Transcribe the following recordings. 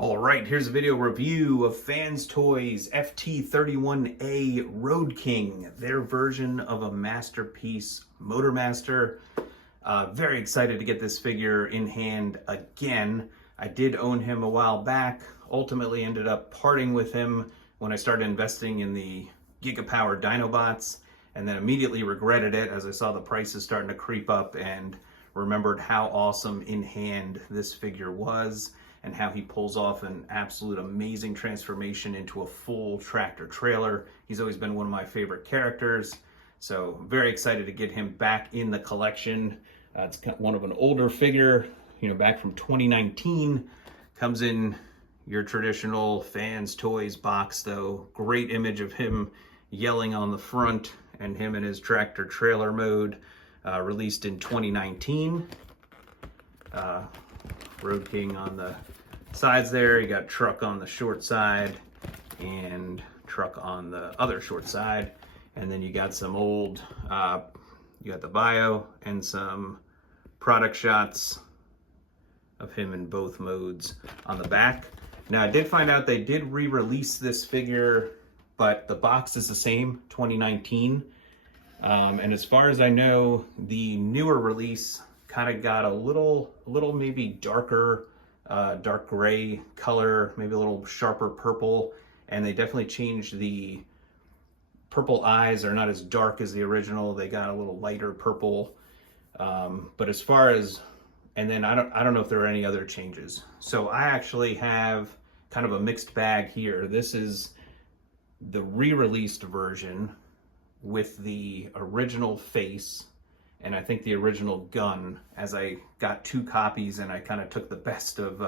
All right, here's a video review of Fans Toys FT-31A Roadking, their version of a masterpiece Motormaster. Very excited to get this figure in hand again. I did own him a while back, ultimately ended up parting with him when I started investing in the Gigapower Dinobots, and then immediately regretted it as I saw the prices starting to creep up and remembered how awesome in hand this figure was and how he pulls off an absolute amazing transformation into a full tractor trailer. He's always been one of my favorite characters, so very excited to get him back in the collection. It's one of an older figure, back from 2019. Comes in your traditional Fans Toys box though. Great image of him yelling on the front and him in his tractor trailer mode, released in 2019. Roadking on the sides there. You got truck on the short side and truck on the other short side. And then you got some old, you got the bio and some product shots of him in both modes on the back. Now I did find out they did re-release this figure, but the box is the same, 2019. And as far as I know, the newer release kind of got a little maybe darker, dark gray color, maybe a little sharper purple, and they definitely changed the purple eyes. Are not as dark as the original. They got a little lighter purple. But as far as, and then I don't know if there are any other changes. So I actually have kind of a mixed bag here. This is the re-released version with the original face, and I think the original gun, as I got two copies and I kind of took the best of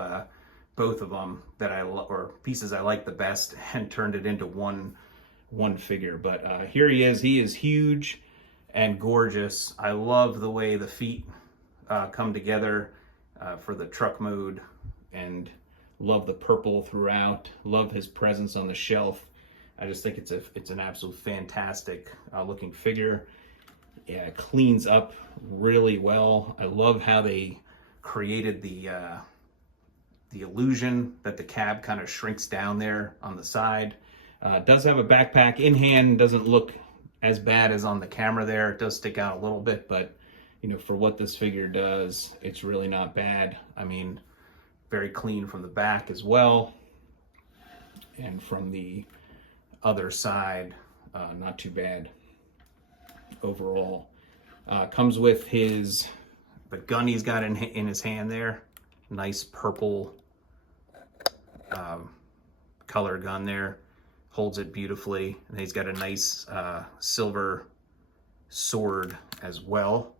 both of them or pieces I like the best and turned it into one figure. But here he is. He is huge and gorgeous. I love the way the feet come together for the truck mode, and love the purple throughout. Love his presence on the shelf. I just think it's an absolute fantastic looking figure. Yeah, it cleans up really well. I love how they created the illusion that the cab kind of shrinks down there on the side. It does have a backpack in hand. Doesn't look as bad as on the camera there. It does stick out a little bit, but for what this figure does, it's really not bad. I mean, very clean from the back as well, and from the other side, not too bad overall. Comes with the gun he's got in his hand there. Nice purple color gun there. Holds it beautifully. And he's got a nice silver sword as well.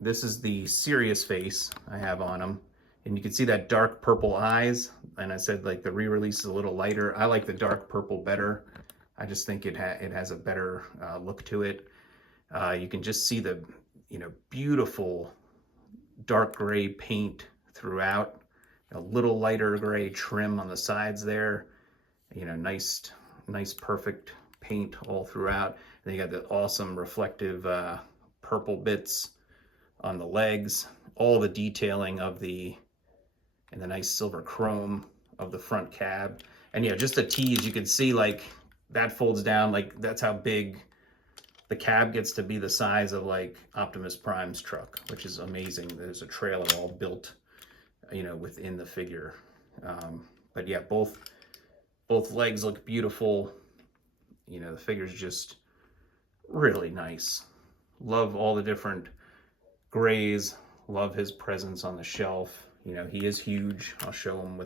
This is the serious face I have on him. And you can see that dark purple eyes. And I said, like, the re-release is a little lighter. I like the dark purple better. I just think it has a better look to it. You can just see the beautiful dark gray paint throughout. A little lighter gray trim on the sides there. Nice perfect paint all throughout. And then you got the awesome reflective purple bits on the legs. All the detailing of the nice silver chrome of the front cab. And yeah, just the T's, you can see like that folds down, like that's how big the cab gets to be, the size of like Optimus Prime's truck, which is amazing. There's a trailer all built, within the figure. But yeah, both legs look beautiful. The figure's just really nice. Love all the different grays. Love his presence on the shelf. He is huge. I'll show him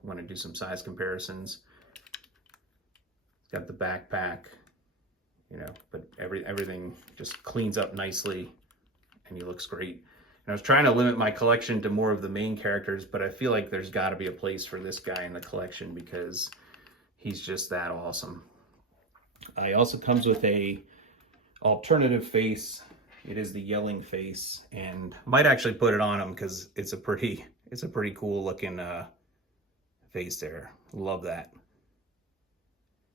when I do some size comparisons. Got the backpack, but everything just cleans up nicely, and he looks great. And I was trying to limit my collection to more of the main characters, but I feel like there's got to be a place for this guy in the collection because he's just that awesome. He also comes with a alternative face. It is the yelling face, and might actually put it on him because it's a pretty cool looking face there. Love that.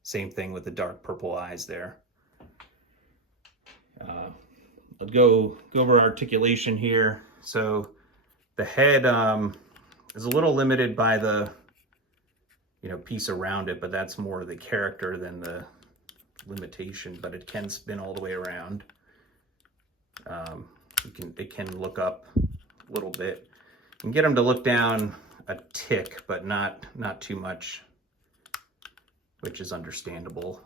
Same thing with the dark purple eyes there. I'll go over articulation here. So the head is a little limited by the, you know, piece around it, but that's more the character than the limitation, but it can spin all the way around. It can look up a little bit. You can get them to look down a tick, but not too much, which is understandable.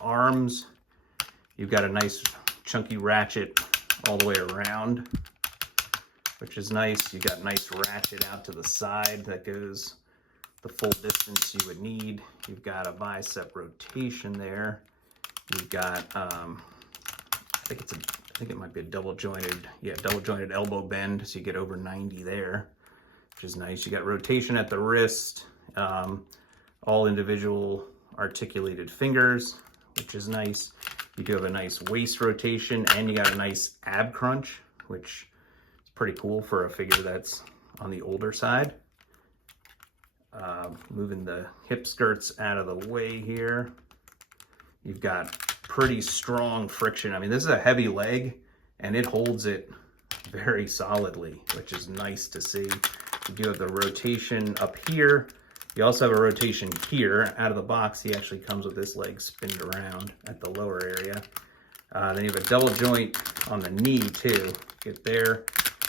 Arms, you've got a nice chunky ratchet all the way around, which is nice. You got nice ratchet out to the side that goes the full distance you would need. You've got a bicep rotation there. You've got, I think it might be a double jointed elbow bend, so you get over 90 there, which is nice. You got rotation at the wrist, all individual articulated fingers, which is nice. You do have a nice waist rotation, and you got a nice ab crunch, which is pretty cool for a figure that's on the older side. Moving the hip skirts out of the way here. You've got pretty strong friction. I mean, this is a heavy leg, and it holds it very solidly, which is nice to see. You do have the rotation up here. You also have a rotation here. Out of the box, he actually comes with this leg spinned around at the lower area. Then you have a double joint on the knee too. Get there,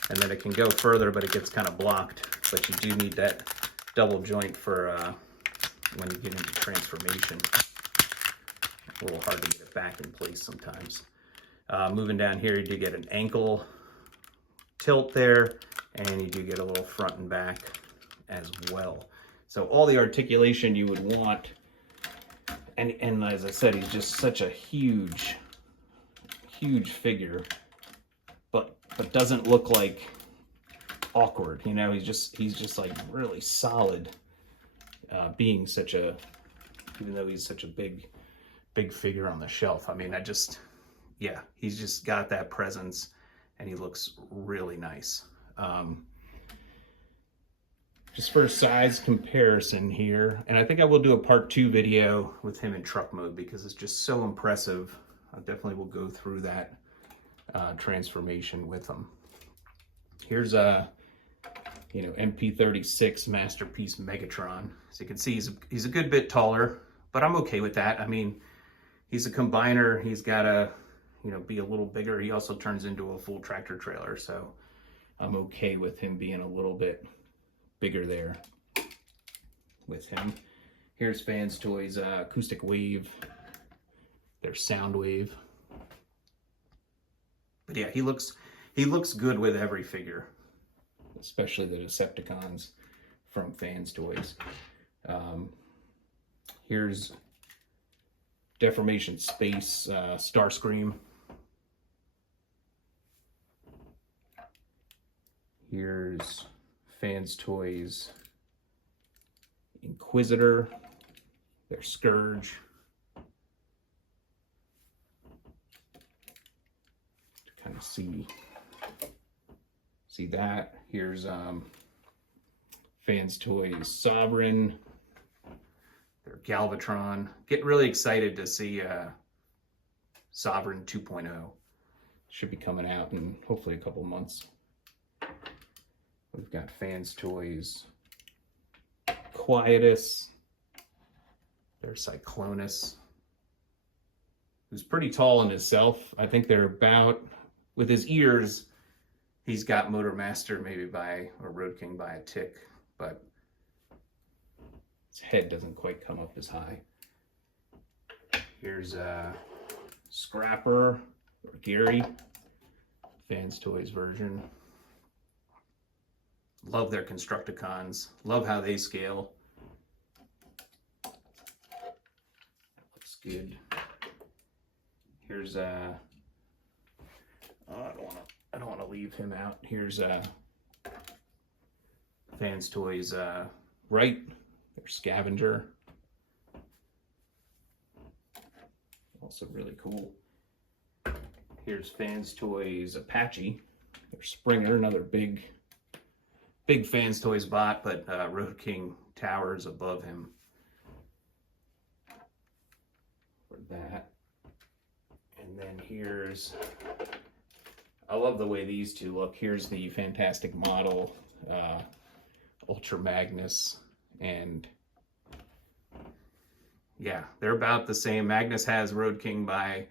and then it can go further, but it gets kind of blocked. But you do need that double joint for when you get into transformation. A little hard to get it back in place sometimes. Moving down here, you do get an ankle tilt there, and you do get a little front and back as well. So all the articulation you would want, and as I said, he's just such a huge figure, but doesn't look like awkward. You know, he's just like really solid, being such a, even though he's such a big figure on the shelf. I mean, yeah, he's just got that presence, and he looks really nice. Just for a size comparison here, and I think I will do a part 2 video with him in truck mode because it's just so impressive. I definitely will go through that transformation with him. Here's a, you know, MP36 Masterpiece Megatron. As you can see, he's a good bit taller, but I'm okay with that. I mean, he's a combiner. He's got to, you know, be a little bigger. He also turns into a full tractor trailer, so I'm okay with him being a little bit bigger there with him. Here's Fans Toys Acoustic Wave, their Sound Wave. But yeah, he looks good with every figure, especially the Decepticons from Fans Toys. Here's Deformation Space Starscream. Here's Fans Toys Inquisitor, their Scourge. To kind of see that. Here's Fans Toys Sovereign, their Galvatron. Getting really excited to see Sovereign 2.0. Should be coming out in hopefully a couple months. We've got Fans Toys Quietus, their Cyclonus, who's pretty tall in himself. I think they're about, with his ears, he's got Motormaster maybe by, or Roadking by a tick, but his head doesn't quite come up as high. Here's Scrapper, or Gary, Fans Toys version. Love their Constructicons. Love how they scale. That looks good. Here's I don't want to leave him out. Here's Fans Toys Right, their Scavenger. Also really cool. Here's Fans Toys Apache, their Springer, another big Fans Toys bot, but Roadking towers above him for that. And then here's, I love the way these two look. Here's the Fantastic Model Ultra Magnus, and yeah, they're about the same. Magnus has Roadking by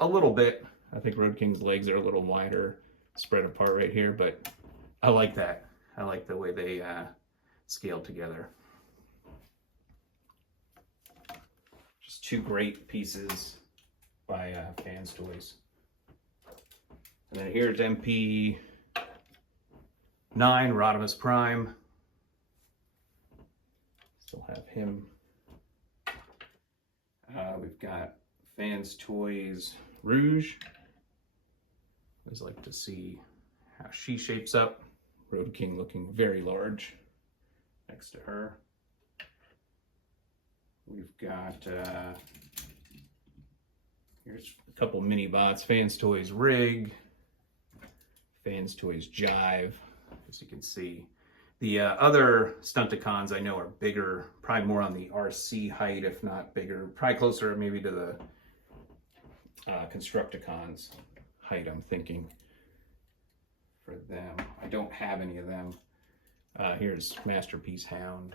a little bit. I think Roadking's legs are a little wider, spread apart right here, but I like that. I like the way they scale together. Just two great pieces by Fans Toys. And then here's MP9 Rodimus Prime. Still have him. We've got Fans Toys Rouge. Always like to see how she shapes up. Roadking looking very large next to her. We've got here's a couple mini bots. Fans Toys Rig, Fans Toys Jive. As you can see, the other Stunticons I know are bigger, probably more on the RC height, if not bigger, probably closer maybe to the Constructicons height, I'm thinking, for them. I don't have any of them. Here's Masterpiece Hound.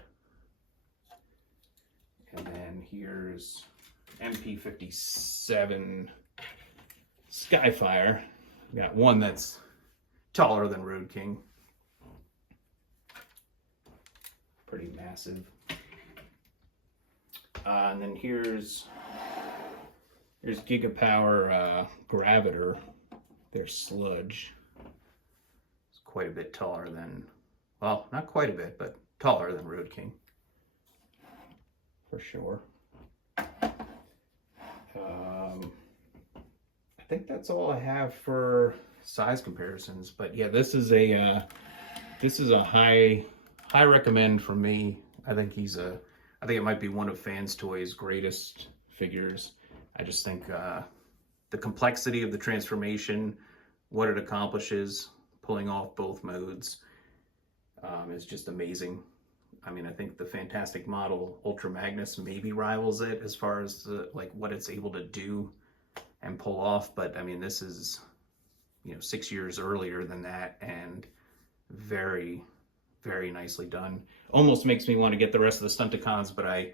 And then here's MP57 Skyfire. We got one that's taller than Roadking. Pretty massive. And then here's Gigapower Graviter. Their Sludge. It's quite a bit taller than, well, not quite a bit, but taller than Roadking, for sure. I think that's all I have for size comparisons. But yeah, this is a high recommend from me. I think I think it might be one of Fans Toys' greatest figures. I just think the complexity of the transformation, what it accomplishes, pulling off both modes, is just amazing. I mean, I think the Fantastic Model Ultra Magnus maybe rivals it as far as like what it's able to do and pull off. But I mean, this is, 6 years earlier than that, and very, very nicely done. Almost makes me want to get the rest of the Stunticons, but I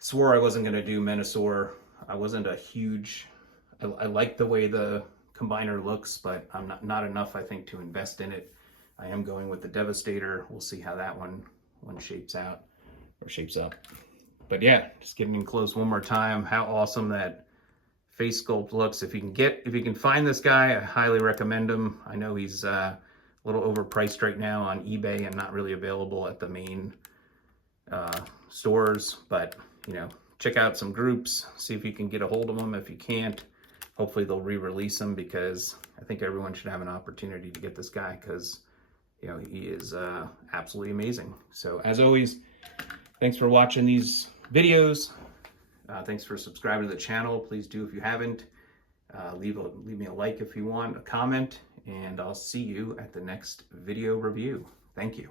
swore I wasn't going to do Menasor. I wasn't a huge, I like the way the combiner looks, but I'm not enough, I think, to invest in it. I am going with the Devastator. We'll see how that one shapes out, or shapes up. But yeah, just getting in close one more time. How awesome that face sculpt looks. If you can find this guy, I highly recommend him. I know he's a little overpriced right now on eBay and not really available at the main stores, but check out some groups, see if you can get a hold of them. If you can't, hopefully they'll re-release them, because I think everyone should have an opportunity to get this guy, because he is absolutely amazing. So as always, thanks for watching these videos. Thanks for subscribing to the channel. Please do if you haven't. Leave me a like if you want, a comment, and I'll see you at the next video review. Thank you.